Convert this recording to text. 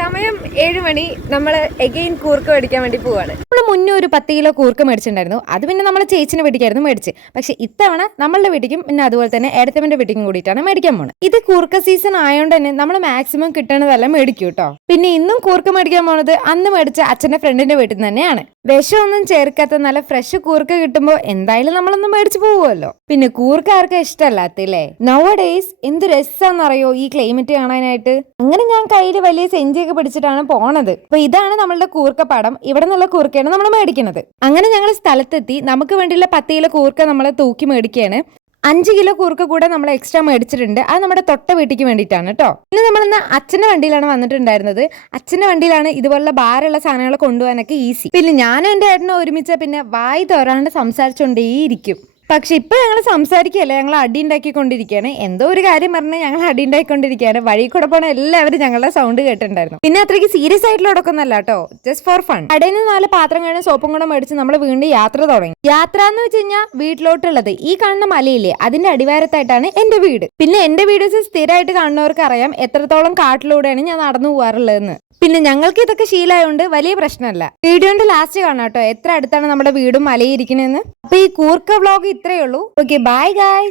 സമയം 7 മണി. നമ്മൾ എഗെയിൻ കൂർക്ക മേടിക്കാൻ വേണ്ടി പോവാണ്. നമ്മൾ മുന്നേ ഒരു 10 കിലോ കൂർക്ക മേടിച്ചിട്ടുണ്ടായിരുന്നു. അത് പിന്നെ നമ്മൾ ചേച്ചിന്റെ വീട്ടിലായിരുന്നു മേടിച്ച്. പക്ഷെ ഇത്തവണ നമ്മളുടെ വീട്ടിലും പിന്നെ അതുപോലെ തന്നെ ഏടത്തമ്മന്റെ വീട്ടിലും കൂടിയിട്ടാണ് മേടിക്കാൻ പോകുന്നത്. ഇത് കൂർക്ക സീസൺ ആയതുകൊണ്ട് തന്നെ നമ്മൾ മാക്സിമം കിട്ടണതെല്ലാം മേടിക്കും കേട്ടോ. പിന്നെ ഇന്നും കൂർക്ക മേടിക്കാൻ പോകുന്നത് അന്ന് മേടിച്ച അച്ഛന്റെ ഫ്രണ്ടിന്റെ വീട്ടിൽ നിന്ന് തന്നെയാണ്. വിഷമൊന്നും ചേർക്കാത്ത നല്ല ഫ്രഷ് കൂർക്ക കിട്ടുമ്പോൾ എന്തായാലും നമ്മളൊന്നും മേടിച്ചു പോവുമല്ലോ. പിന്നെ കൂർക്ക ആർക്കും ഇഷ്ടമല്ലാത്തില്ലേ? നൗ ഡേയ്സ് എന്ത് രസാന്നറിയോ ഈ ക്ലൈമറ്റ് കാണാനായിട്ട്. അങ്ങനെ ഞാൻ കയ്യിൽ വലിയ സെഞ്ചിയൊക്കെ പിടിച്ചിട്ടാണ് പോണത്. അപ്പൊ ഇതാണ് നമ്മളുടെ കൂർക്ക പടം. ഇവിടെ നിന്നുള്ള കൂർക്കയാണ് നമ്മൾ മേടിക്കുന്നത്. അങ്ങനെ ഞങ്ങൾ സ്ഥലത്തെത്തി. നമുക്ക് വേണ്ടിയുള്ള 10 കിലോ കൂർക്ക നമ്മൾ തൂക്കി മേടിക്കുകയാണ്. 5 കിലോ കൂർക്ക കൂടെ നമ്മൾ എക്സ്ട്രാ മേടിച്ചിട്ടുണ്ട്. അത് നമ്മുടെ തൊട്ട വീട്ടിലേക്ക് വേണ്ടിയിട്ടാണ് കേട്ടോ. പിന്നെ നമ്മളിന്ന് അച്ഛന്റെ വണ്ടിയിലാണ് വന്നിട്ടുണ്ടായിരുന്നത്. അച്ഛന്റെ വണ്ടിയിലാണ് ഇതുപോലുള്ള ഭാരമുള്ള സാധനങ്ങൾ കൊണ്ടുപോകാനൊക്കെ ഈസി. പിന്നെ ഞാനും എൻ്റെ ഏട്ടനും ഒരുമിച്ച് പിന്നെ വായി തോരാണ്ട് സംസാരിച്ചുകൊണ്ടേയിരിക്കും. പക്ഷെ ഇപ്പൊ ഞങ്ങൾ സംസാരിക്കുകയല്ല, ഞങ്ങൾ അടി ഉണ്ടാക്കിക്കൊണ്ടിരിക്കുകയാണ്. എന്തോ ഒരു കാര്യം പറഞ്ഞാൽ ഞങ്ങൾ അടി ഉണ്ടാക്കിക്കൊണ്ടിരിക്കുകയാണ്. വഴി കൂടെ പോണ എല്ലാവരും ഞങ്ങളുടെ സൗണ്ട് കേട്ടിട്ടുണ്ടായിരുന്നു. പിന്നെ അത്രയ്ക്ക് സീരിയസ് ആയിട്ടുള്ള ഉടക്കൊന്നല്ല കേട്ടോ, ജസ്റ്റ് ഫോർ ഫൺ. കടയിൽ നിന്ന് 4 പാത്രം കഴിഞ്ഞ് സോപ്പും കൂടെ മേടിച്ച് നമ്മൾ വീണ്ടും യാത്ര തുടങ്ങി. യാത്ര എന്ന് വെച്ച് കഴിഞ്ഞാൽ വീട്ടിലോട്ടുള്ളത് ഈ കാണുന്ന മലയില്ലേ, അതിന്റെ അടിവാരത്തായിട്ടാണ് എന്റെ വീട്. പിന്നെ എന്റെ വീഡിയോസ് സ്ഥിരമായിട്ട് കാണുന്നവർക്ക് അറിയാം എത്രത്തോളം കാട്ടിലൂടെയാണ് ഞാൻ നടന്നു പോകാറുള്ളതെന്ന്. പിന്നെ ഞങ്ങൾക്ക് ഇതൊക്കെ ശീലമായതുകൊണ്ട് വലിയ പ്രശ്നമല്ല. വീഡിയോന്റെ ലാസ്റ്റ് കാണാം കേട്ടോ എത്ര അടുത്താണ് നമ്മുടെ വീടും മലയും ഇരിക്കണേന്ന്. അപ്പൊ ഈ കൂർക്ക വ്ളോഗ് ഇത്രയേ ഉള്ളൂ. Okay, bye guys.